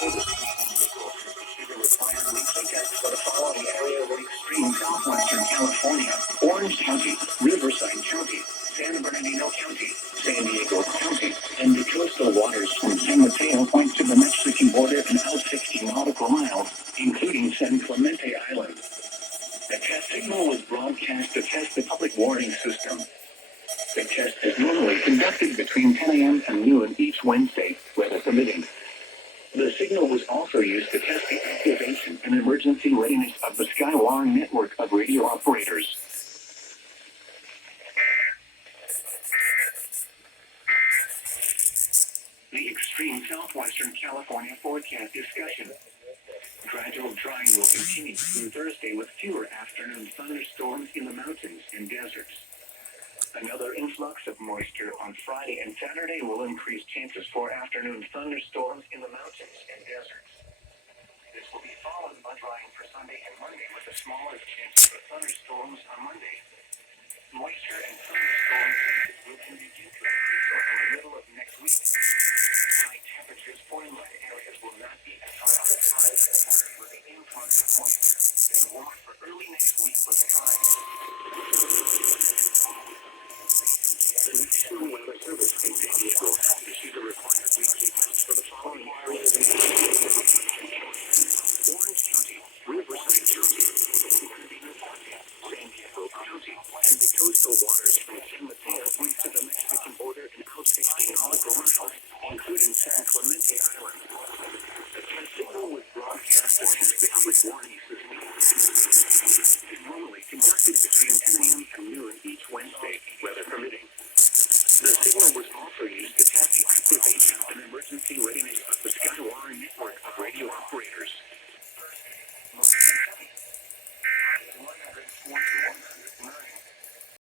For the following area of extreme southwestern California: Orange County, Riverside County, San Bernardino County, San Diego County, and the coastal waters from San Mateo Point to the Mexican border and out 60 nautical miles, including San Clemente Island. The test signal was broadcast to test the public warning system. The test is normally conducted between 10 a.m. and noon each Wednesday, weather permitting. The signal was also used to test the activation and emergency readiness of the Skywire network of radio operators. The extreme southwestern California forecast discussion. Gradual drying will continue through Thursday with fewer afternoon thunderstorms in the mountains and deserts. Another influx of moisture on Friday and Saturday will increase chances for afternoon thunderstorms in the mountains and deserts. This will be followed by drying for Sunday and Monday with the smallest chances of thunderstorms on Monday. Moisture and thunderstorm chances will begin to increase in the middle of next week. High temperatures for inland areas will not be as high as with the influx of moisture, and warmer for early next week with the highs. The National Weather Service in San Diego has issued a required weekly test for the following areas in Orange County, Riverside County, San Bernardino County, San Diego County, and the coastal waters from San Mateo Point to the Mexican border and out 60 nautical miles, including San Clemente Island. The test signal was broadcast to test the public warning system. It is normally conducted between 10 a.m. and noon each Wednesday, weather permitting. The signal was also used to test the activation and emergency readiness of the Skywire network of radio operators.